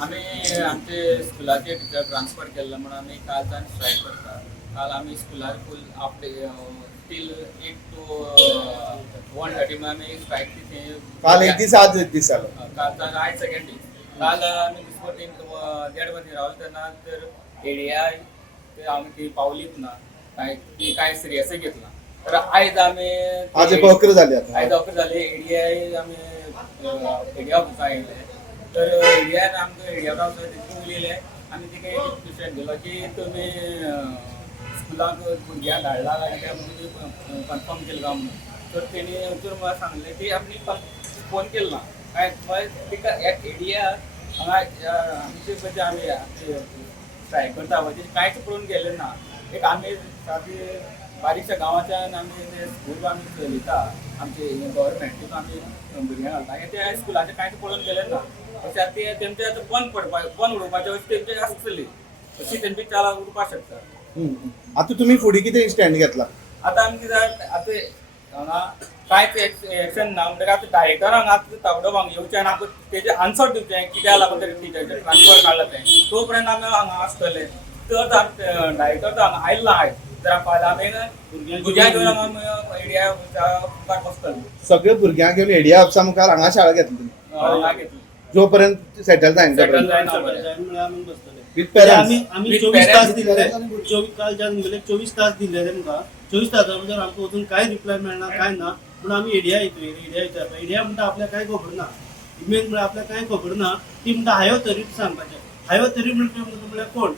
आम्ही आमचे स्कुलाचे teacher transfer केल्लो म्हणून आम्ही कालच्यान स्ट्रायक करता. काल आम्ही स्कुलार फूल हाफ डे टील 8 to 1:30 म्हणून आम्ही स्ट्रायक काल एक दीस आज एक दीस जालो. कालचा आयज सेकंड डे. काल आम्ही दिसवतीन 1:30 रावले तेन्ना तर एडीआय ते आमी ती पावलीच ना, काय सिरियस घेतला. तर आयज आमी आज एक अकरा जाली आता. आयज अकरा जाली एडीआय आमी एडीआय ऑफिसा येयले. तर एडीआय आमकां एडीआय ऑफिसा उलयले आनी तिका एक डिसिजन दिलो की तुमी स्कुलाक भुरग्यांक धाडला काय म्हणून कन्फर्म केलं का म्हणून. तर तेणी तर म्हाका सांगलें की आमी फोन केलो ना काय तिका एडीआय हांगा आमचे म्हणजे आमी स्ट्रायक करता म्हणजे कांयच पळोवन गेले ना. एक आमी सादी बारीकशा गांवांच्यान आमी ते स्कूल आमी चलयता आमचे गव्हर्मेंट तितून आमी भुरग्यांक घालता हे त्या स्कुलाचे कांयच पळोवन गेले ना. अशें ते तेंचे आतां बंद उडोवपाचें अशें तेंचे आसतली अशी तेंची चाला उरपाक शकता. आता तुम्ही फुडें कितें स्टँड घेतला? आतां आमी कितें आतां हांगा कांयच एक्शन ना म्हणटकीर आतां डायरेक्टरांक आतां तावडो भांग येवचें आनी आमकां तेजें आन्सर दिवचें कित्याक लागून तें टिचराचें ट्रान्सफर काडलां तें तो पर्यंत आमी हांगा आसतले. तर डायरेक्टर तो हांगा आयल्लो आयज जरा फाल्यां आमी भुरग्यांक घेवन हांगा एडीआय मुखार बसतले. सगळे भुरग्यांक घेवन एडीआय ऑफिसा मुखार हांगा शाळा घेतली हांगा घेतली जो पर्यंत सेटल जायना सेटल पर्यंत. जायना विथ पेरंट्स. आम्ही With 24 तास parents दिलेले. काल ज्या म्हणले 24 तास दिलेले आमकां. 24 तासां भितर आमकां अजून काय रिप्लाय मेळना काय ना. पूण आमी एडीआय येतले. एडीआय म्हणटा आपल्याक कांय खबर ना. मेन म्हणल्यार आपल्याक कांय खबर ना. ती म्हणटा हाय ऑथॉरिटी सांगपाचें. हाय ऑथॉरिटी म्हणल्यार कोण?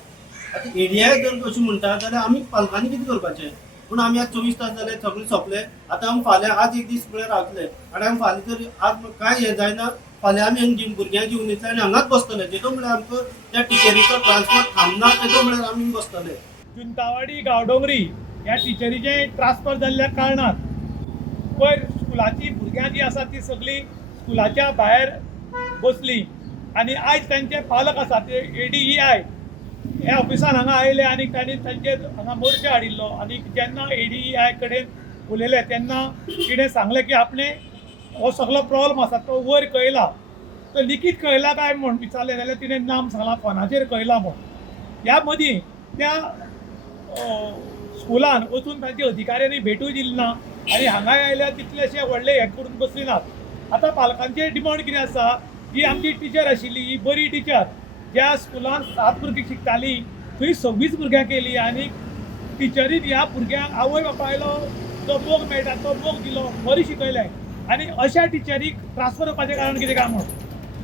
आतां एडीआय जर अशें म्हणटा जाल्यार आमी पालकांनी कितें करपाचें? पूण आमी आज 24 तास जाले सगळें सोंपलें. आतां आमी फाल्यां आज एक दीस म्हळ्यार रावतले आनी आमी फाल्यां जर आज काय हें जायना फाल्यां आमी भुरग्यांक घेवन येतले आनी हांगाच बसतले. जेदो म्हळ्यार आमकां त्या टिचरीचो ट्रान्सफर थांबना तेदो म्हळ्यार आमी बसतले. चुंतावाडी गांवडोंगरी ह्या टिचरीचे ट्रान्सफर जाल्ल्या कारणान पयर स्कुलाची भुरग्यां जी आसा ती सगळीं स्कुलाच्या भायर बसली आनी आयज तांचे पालक आसा ते एडीईआय ह्या ऑफिसान हांगा आयले आनी तांणी तांचे हांगा मोर्चा हाडिल्लो आनी जेन्ना एडीईआय कडेन उलयले तेन्ना तिणें सांगलें की आपणे हो सगळो प्रॉब्लम आसा तो वयर कळयला. तो लिखीत कळयला काय म्हूण विचारलें जाल्यार तिणें नाम सांगलां फोनाचेर कळयला म्हूण. ह्या मदीं त्या स्कुलान वचून तांच्या अधिकाऱ्यांनी भेटूय दिली ना आनी हांगा आयल्यार तितलेशे व्हडले हें करून बसली नात. आतां पालकांचें डिमांड कितें आसा जी आमची टिचर आशिल्ली ही बरी टिचर ज्या स्कुलान 7 भुरगीं शिकताली थंय 26 भुरग्यां केली आनी टिचरीन ह्या भुरग्यांक आवय बापायलो जो मोग मेळटा तो मोग दिलो बरी शिकयलें आनी अशा टिचरीक ट्रान्सफर करपाचें कारण कितें काय म्हूण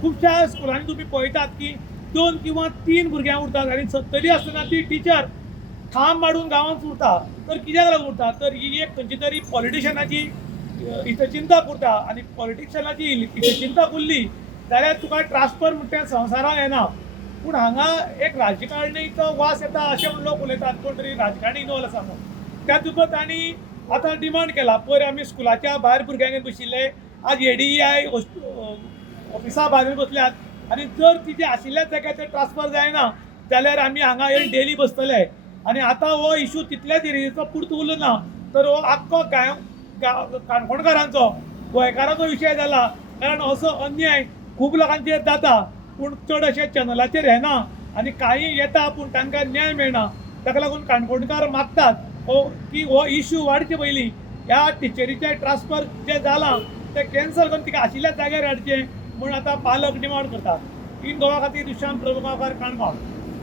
खुबशा स्कुलांनी तुमी पळयतात की 2 किंवा 3 भुरग्यां उरतात आनी तरी आसतना ती टिचर थांब मारून गांवांत उरता. तर कित्याक लागून उरता? तर ही एक खंयची तरी पॉलिटिशनाची हितचिंता उरता आनी पॉलिटिशनाची हितचिंता उरली जाल्यार तुका ट्रान्सफर म्हणटा संवसारांत येना. पूण हांगा एक राजकारणीचो वास येता अशें म्हूण लोक उलयतात कोण तरी राजकारणी इनवॉल्व आसा म्हणून. त्या तुका तांणी आतां डिमांड केला पयर आमी स्कुलाच्या भायर भुरग्यांक बशिल्ले आज एडीईआय ऑफिसा भायर बसल्यात आनी जर तिचे आशिल्ल्याच जाग्याचेर ट्रान्सफर जायना जाल्यार आमी हांगा येवन डेली बसतले. आनी आतां हो इशू तितल्याच एरियेचो पुरतो उरलो ना तर हो आख्खो काणकोणकारांचो गोंयकारांचो विशय जाला. कारण असो अन्याय खूब लोकांचेर जाता पूण चड अशे चॅनलाचेर येना आनी काही येता पूण तांकां न्याय मेळना. ताका लागून काणकोणकार मागतात की हो इशू वाडचे पयलीं ह्या टिचरीचें ट्रान्सफर जें जालां तें कॅन्सल करून तिका आशिल्ल्या जाग्यार हाडचें म्हूण आतां पालक डिमांड करतात. इन गोवा खातीर दुशांत प्रभुगांवकार काणकोण.